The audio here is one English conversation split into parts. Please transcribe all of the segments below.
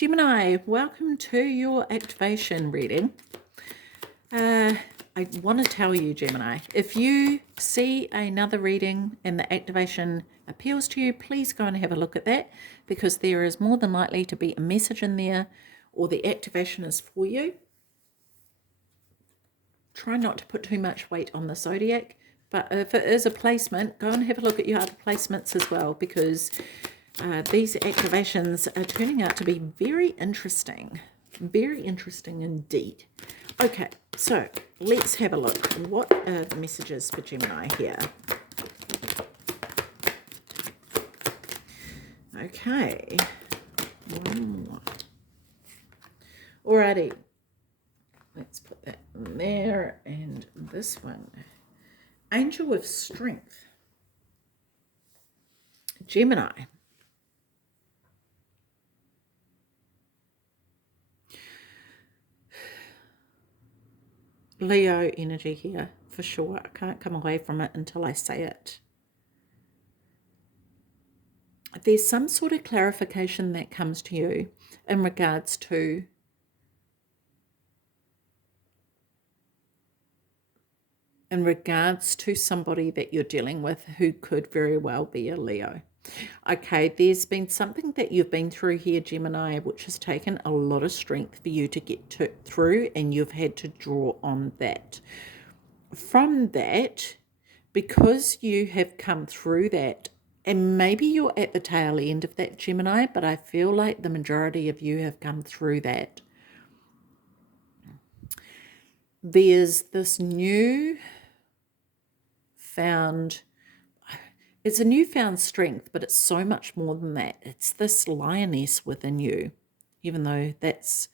Gemini, welcome to your activation reading. I want to tell you, Gemini, if you see another reading and the activation appeals to you, please go and have a look at that, because there is more than likely to be a message in there or the activation is for you. Try not to put too much weight on the zodiac, but if it is a placement, go and have a look at your other placements as well, because these activations are turning out to be very interesting indeed. Okay, so let's have a look. What are the messages for Gemini here? Okay, one more. Alrighty, let's put that in there, and this one. Angel of Strength. Gemini. Leo energy here, for sure. I can't come away from it until I say it. There's some sort of clarification that comes to you in regards to somebody that you're dealing with who could very well be a Leo. Okay, there's been something that you've been through here, Gemini, which has taken a lot of strength for you to get through, and you've had to draw on that. From that, because you have come through that, and maybe you're at the tail end of that, Gemini, but I feel like the majority of you have come through that. There's this it's a newfound strength, but it's so much more than that. It's this lioness within you, even though that's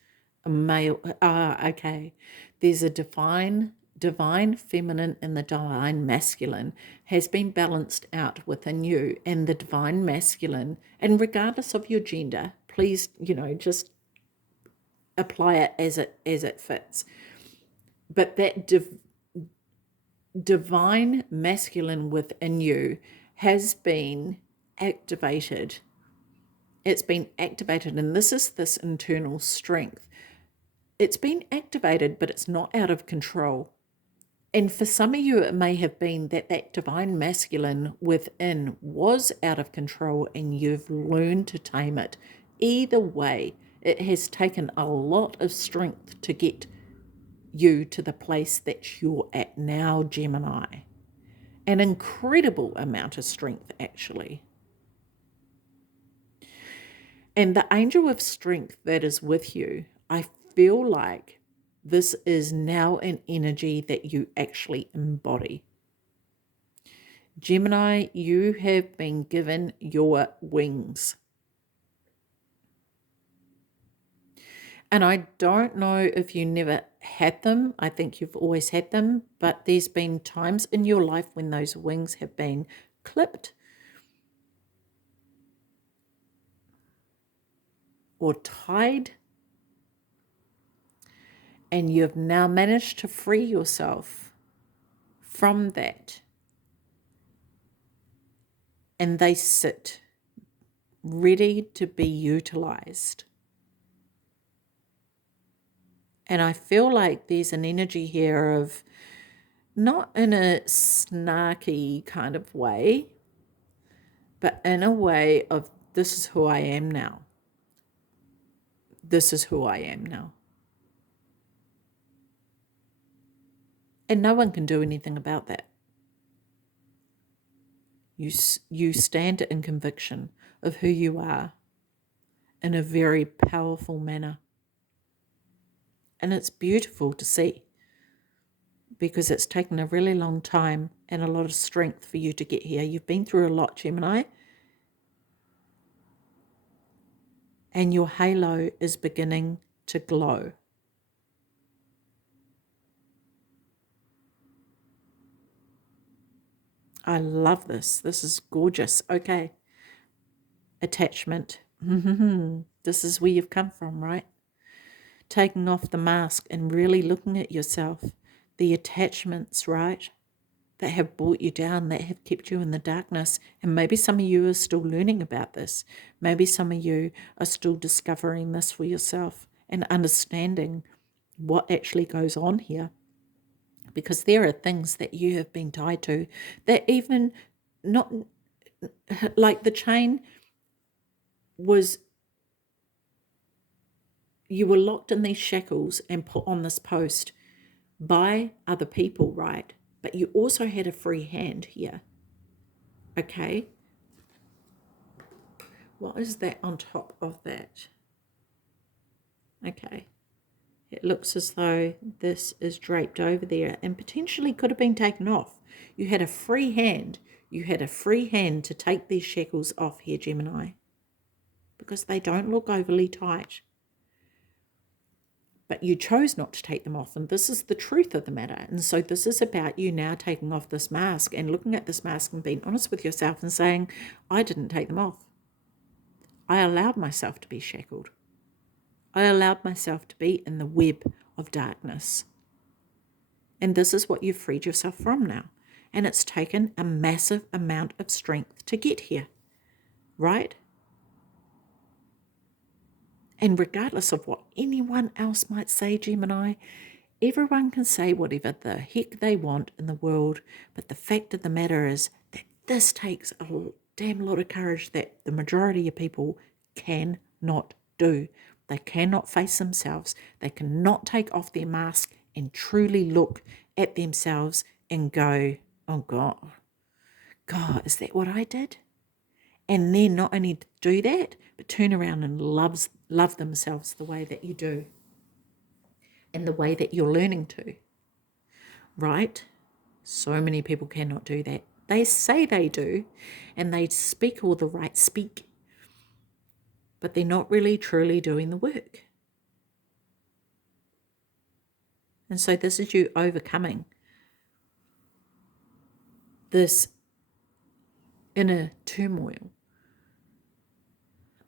a male. Okay. There's a divine feminine and the divine masculine has been balanced out within you, and the divine masculine, and regardless of your gender, please, just apply it as it fits. But that divine masculine within you has been activated. It's been activated, and this is this internal strength. It's been activated, but it's not out of control. And for some of you, it may have been that divine masculine within was out of control and you've learned to tame it. Either way, it has taken a lot of strength to get you to the place that you're at now, Gemini. An incredible amount of strength, actually. And the angel of strength that is with you, I feel like this is now an energy that you actually embody. Gemini, you have been given your wings. And I don't know if you never had them. I think you've always had them, but there's been times in your life when those wings have been clipped or tied, and you've now managed to free yourself from that. And they sit ready to be utilized. And I feel like there's an energy here of, not in a snarky kind of way, but in a way of, this is who I am now. This is who I am now. And no one can do anything about that. You stand in conviction of who you are in a very powerful manner. And it's beautiful to see, because it's taken a really long time and a lot of strength for you to get here. You've been through a lot, Gemini. And your halo is beginning to glow. I love this. This is gorgeous. Okay. Attachment. This is where you've come from, right? Taking off the mask and really looking at yourself. The attachments, right? that have brought you down, that have kept you in the darkness. And maybe some of you are still learning about this. Maybe some of you are still discovering this for yourself and understanding what actually goes on here. Because there are things that you have been tied to that even not, like the chain was, you were locked in these shackles and put on this post by other people, right? But you also had a free hand here. Okay. What is that on top of that? Okay. It looks as though this is draped over there and potentially could have been taken off. You had a free hand. You had a free hand to take these shackles off here, Gemini, because they don't look overly tight. But you chose not to take them off, and this is the truth of the matter. And so this is about you now taking off this mask and looking at this mask and being honest with yourself and saying, I didn't take them off. I allowed myself to be shackled. I allowed myself to be in the web of darkness. And this is what you've freed yourself from now. And it's taken a massive amount of strength to get here, right? And regardless of what anyone else might say, Gemini, everyone can say whatever the heck they want in the world, but the fact of the matter is that this takes a damn lot of courage that the majority of people cannot do. They cannot face themselves. They cannot take off their mask and truly look at themselves and go, oh God, is that what I did? And then not only do that, but turn around and love themselves the way that you do and the way that you're learning to, right? So many people cannot do that. They say they do, and they speak all the right speak, but they're not really truly doing the work. And so this is you overcoming this inner turmoil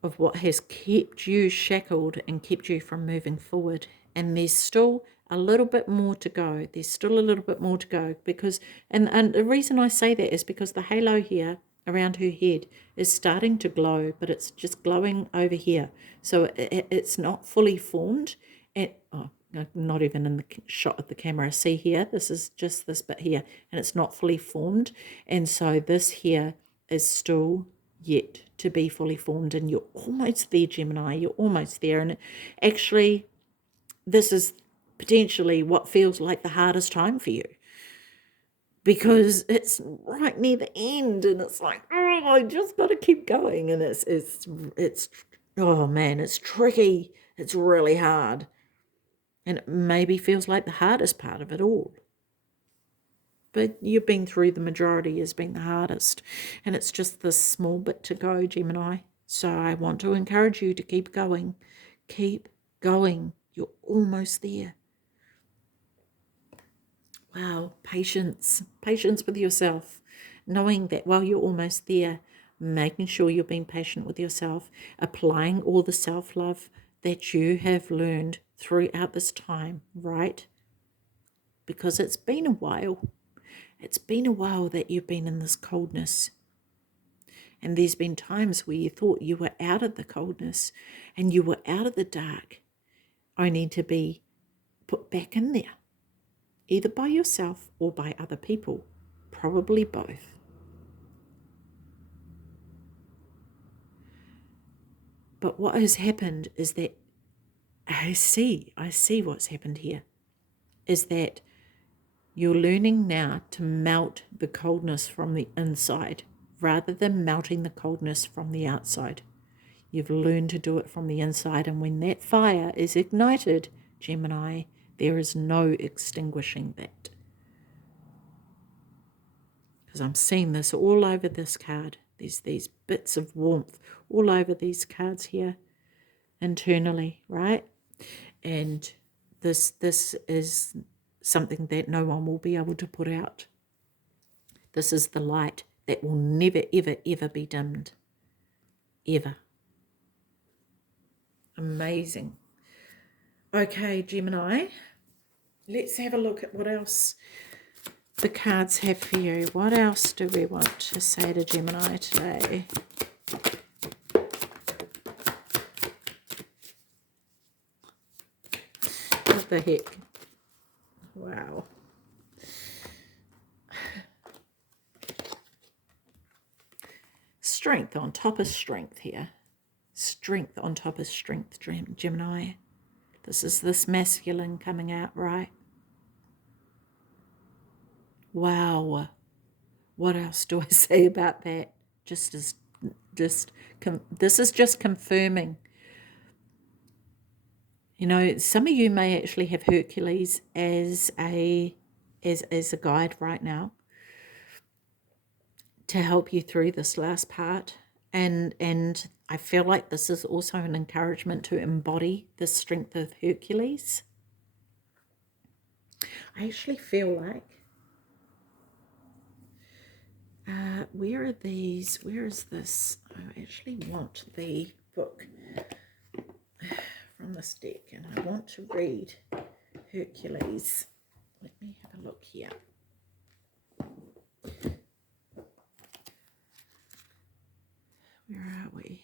of what has kept you shackled and kept you from moving forward. And there's still a little bit more to go. There's still a little bit more to go because, and the reason I say that is because the halo here around her head is starting to glow, but it's just glowing over here. So it's not fully formed. Not even in the shot of the camera. See here, this is just this bit here, and it's not fully formed. And so this here is still yet to be fully formed, and you're almost there, Gemini. You're almost there. And actually, this is potentially what feels like the hardest time for you because it's right near the end, and it's like, oh, I just got to keep going. And it's oh man, it's tricky. It's really hard. And it maybe feels like the hardest part of it all. But you've been through the majority as being the hardest. And it's just this small bit to go, Gemini. So I want to encourage you to keep going. Keep going. You're almost there. Wow, patience. Patience with yourself. Knowing that while you're almost there, making sure you're being patient with yourself, applying all the self-love that you have learned throughout this time, right? Because it's been a while. It's been a while that you've been in this coldness. And there's been times where you thought you were out of the coldness and you were out of the dark, only to be put back in there, either by yourself or by other people, probably both. But what has happened is that I see what's happened here, is that you're learning now to melt the coldness from the inside rather than melting the coldness from the outside. You've learned to do it from the inside, and when that fire is ignited, Gemini, there is no extinguishing that. Because I'm seeing this all over this card. There's these bits of warmth all over these cards here internally, right? And this is something that no one will be able to put out. This is the light that will never, ever, ever be dimmed. Ever. Amazing. Okay, Gemini, let's have a look at what else the cards have for you. What else do we want to say to Gemini today? What the heck? Wow. Strength on top of strength here. Strength on top of strength, Gemini. This is this masculine coming out, right? Wow. What else do I say about that? This is just confirming. You know, some of you may actually have Hercules as a guide right now to help you through this last part. And I feel like this is also an encouragement to embody the strength of Hercules. I actually feel like where are these? Where is this? I actually want the book from this deck, and I want to read Hercules. Let me have a look here. Where are we?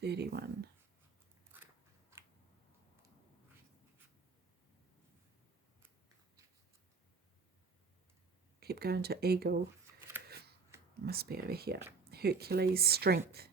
31. Keep going to Eagle. Must be over here. Hercules, strength.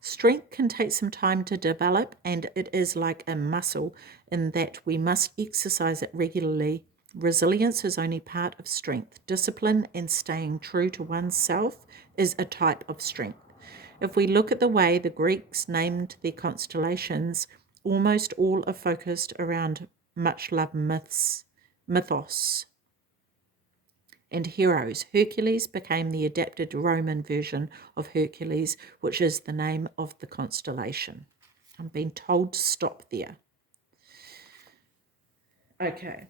Strength can take some time to develop, and it is like a muscle in that we must exercise it regularly. Resilience is only part of strength. Discipline and staying true to oneself is a type of strength. If we look at the way the Greeks named their constellations, almost all are focused around much-loved mythos, and heroes. Hercules became the adapted Roman version of Hercules, which is the name of the constellation. I'm being told to stop there. Okay.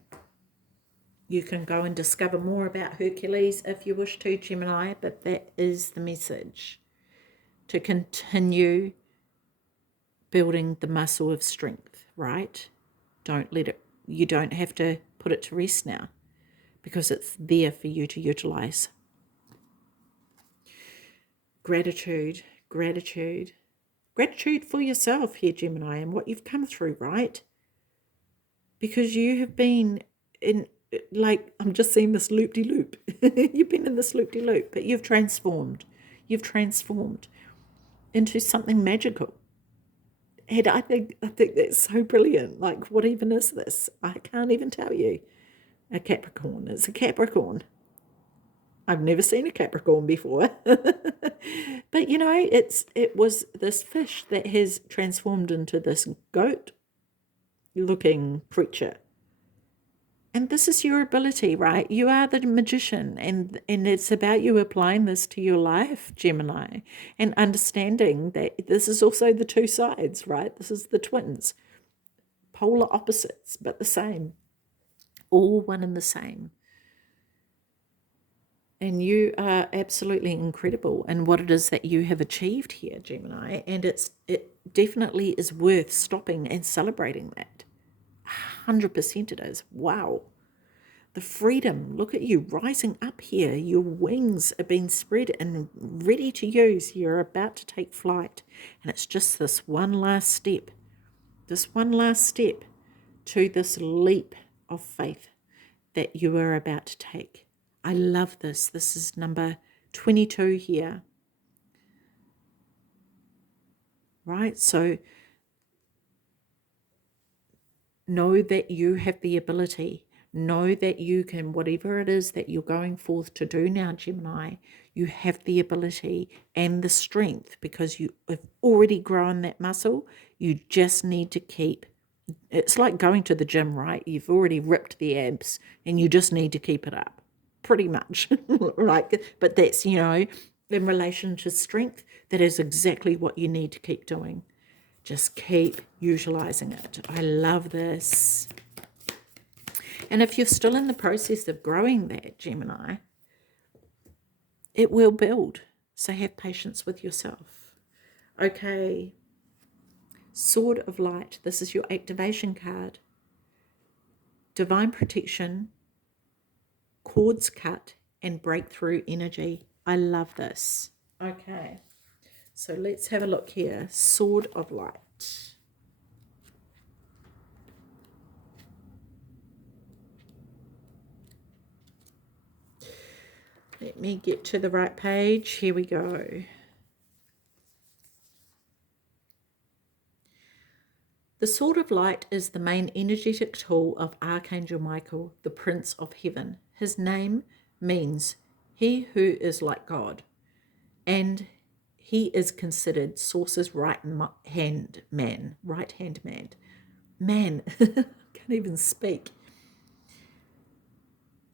You can go and discover more about Hercules if you wish to, Gemini, but that is the message. To continue building the muscle of strength, right? Don't let it, you don't have to put it to rest now, because it's there for you to utilize. Gratitude for yourself here, Gemini, and what you've come through, right? Because you have been in, like, I'm just seeing this loop-de-loop. You've been in this loop-de-loop, but you've transformed. You've transformed into something magical. And I think that's so brilliant. Like, what even is this? I can't even tell you. A Capricorn. It's a Capricorn. I've never seen a Capricorn before. But, you know, it was this fish that has transformed into this goat-looking creature. And this is your ability, right? You are the magician, and it's about you applying this to your life, Gemini, and understanding that this is also the two sides, right? This is the twins, polar opposites, but the same, all one and the same. And you are absolutely incredible in what it is that you have achieved here, Gemini, and it definitely is worth stopping and celebrating that. 100% it is. Wow. The freedom, look at you rising up here. Your wings are being spread and ready to use. You're about to take flight. And it's just this one last step to this leap of faith that you are about to take. I love this. This is number 22 here. Right? So know that you have the ability. Know that you can, whatever it is that you're going forth to do now, Gemini, you have the ability and the strength, because you have already grown that muscle. You just need to keep, it's like going to the gym, right? You've already ripped the abs and you just need to keep it up, pretty much, right? But that's, you know, in relation to strength, that is exactly what you need to keep doing. Just keep utilizing it. I love this. And if you're still in the process of growing that, Gemini, it will build. So have patience with yourself. Okay. – Sword of Light. This is your activation card. divine protection, cords cut, and breakthrough energy. I love this. Okay, so let's have a look here. Sword of Light. Let me get to the right page. Here we go. The Sword of Light is the main energetic tool of Archangel Michael, the Prince of Heaven. His name means he who is like God, and he is considered Source's right-hand man. Right-hand man. Man, can't even speak.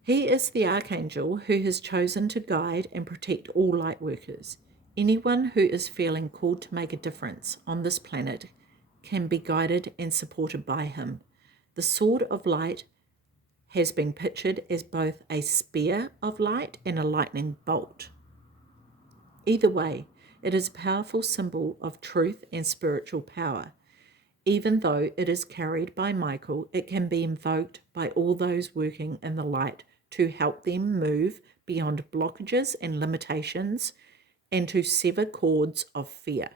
He is the archangel who has chosen to guide and protect all light workers. Anyone who is feeling called to make a difference on this planet can be guided and supported by him. The Sword of Light has been pictured as both a spear of light and a lightning bolt. Either way, it is a powerful symbol of truth and spiritual power. Even though it is carried by Michael, it can be invoked by all those working in the light to help them move beyond blockages and limitations and to sever cords of fear.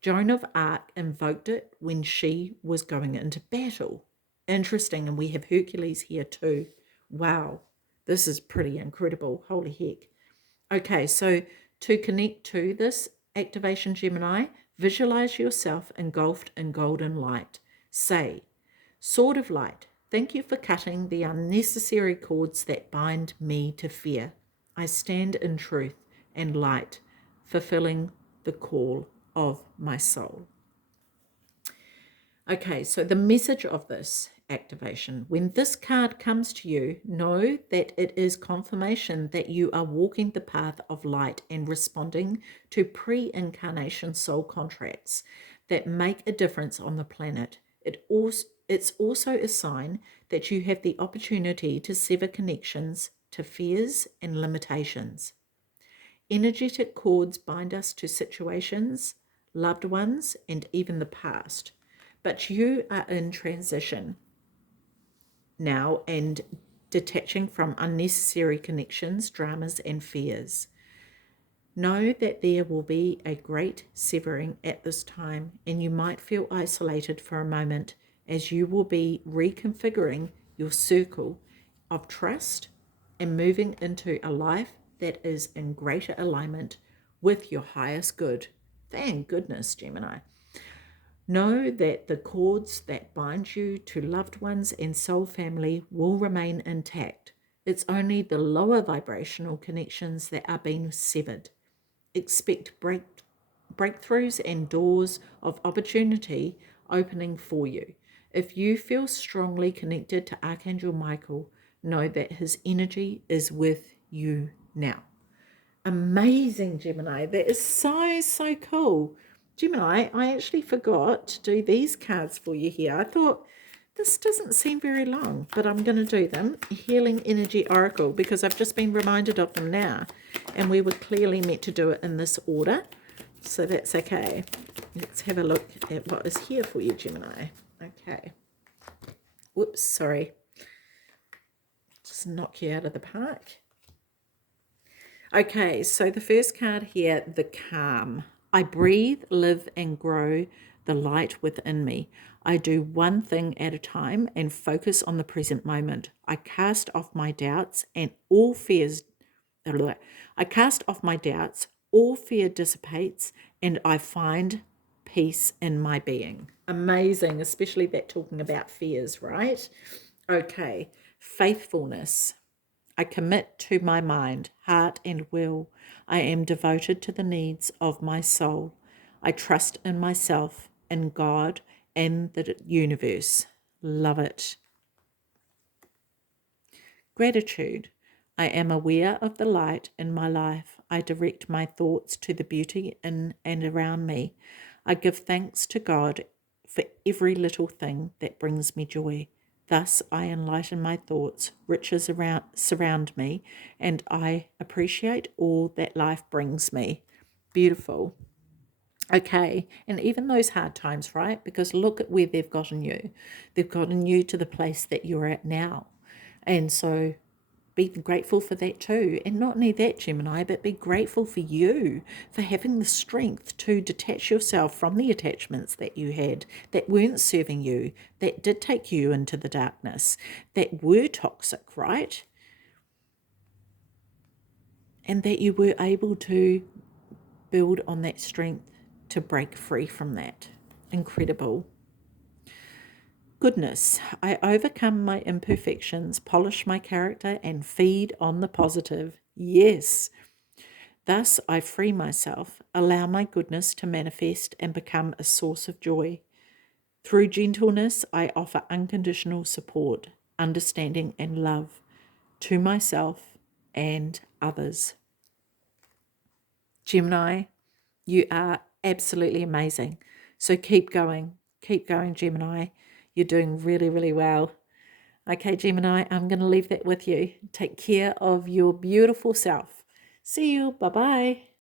Joan of Arc invoked it when she was going into battle. Interesting, and we have Hercules here too. Wow, this is pretty incredible. Holy heck. Okay, so to connect to this activation, Gemini, visualize yourself engulfed in golden light. Say, Sword of Light, thank you for cutting the unnecessary cords that bind me to fear. I stand in truth and light, fulfilling the call of my soul. Okay, so the message of this activation, when this card comes to you, know that it is confirmation that you are walking the path of light and responding to pre-incarnation soul contracts that make a difference on the planet. It's also a sign that you have the opportunity to sever connections to fears and limitations. Energetic cords bind us to situations, loved ones, and even the past. But you are in transition now and detaching from unnecessary connections, dramas, and fears. Know that there will be a great severing at this time, and you might feel isolated for a moment as you will be reconfiguring your circle of trust and moving into a life that is in greater alignment with your highest good. Thank goodness, Gemini. Know that the cords that bind you to loved ones and soul family will remain intact. It's only the lower vibrational connections that are being severed. Expect breakthroughs and doors of opportunity opening for you. If you feel strongly connected to Archangel Michael, know that his energy is with you now. Amazing, Gemini. That is so cool. Gemini, I actually forgot to do these cards for you here. I thought this doesn't seem very long, but I'm going to do them. Healing Energy Oracle, because I've just been reminded of them now, and we were clearly meant to do it in this order, so that's okay. Let's have a look at what is here for you, Gemini. Okay. Whoops, sorry. Just knock you out of the park. Okay, so the first card here, the calm. I breathe, live, and grow the light within me. I do one thing at a time and focus on the present moment. I cast off my doubts and all fears. I cast off my doubts, all fear dissipates, and I find peace in my being. Amazing, especially that talking about fears, right? Okay, faithfulness. I commit to my mind, heart, and will. I am devoted to the needs of my soul. I trust in myself, in God, and the universe. Love it. Gratitude. I am aware of the light in my life. I direct my thoughts to the beauty in and around me. I give thanks to God for every little thing that brings me joy. Thus I enlighten my thoughts, riches surround me, and I appreciate all that life brings me. Beautiful. Okay, and even those hard times, right? Because look at where they've gotten you. They've gotten you to the place that you're at now. And so be grateful for that too. And not only that, Gemini, but be grateful for you for having the strength to detach yourself from the attachments that you had that weren't serving you, that did take you into the darkness, that were toxic, right? And that you were able to build on that strength to break free from that. Incredible. Goodness, I overcome my imperfections, polish my character, and feed on the positive. Yes. Thus, I free myself, allow my goodness to manifest and become a source of joy. Through gentleness, I offer unconditional support, understanding, and love to myself and others. Gemini, you are absolutely amazing. So keep going. Keep going, Gemini. You're doing really, really well. Okay, Gemini, I'm going to leave that with you. Take care of your beautiful self. See you. Bye bye.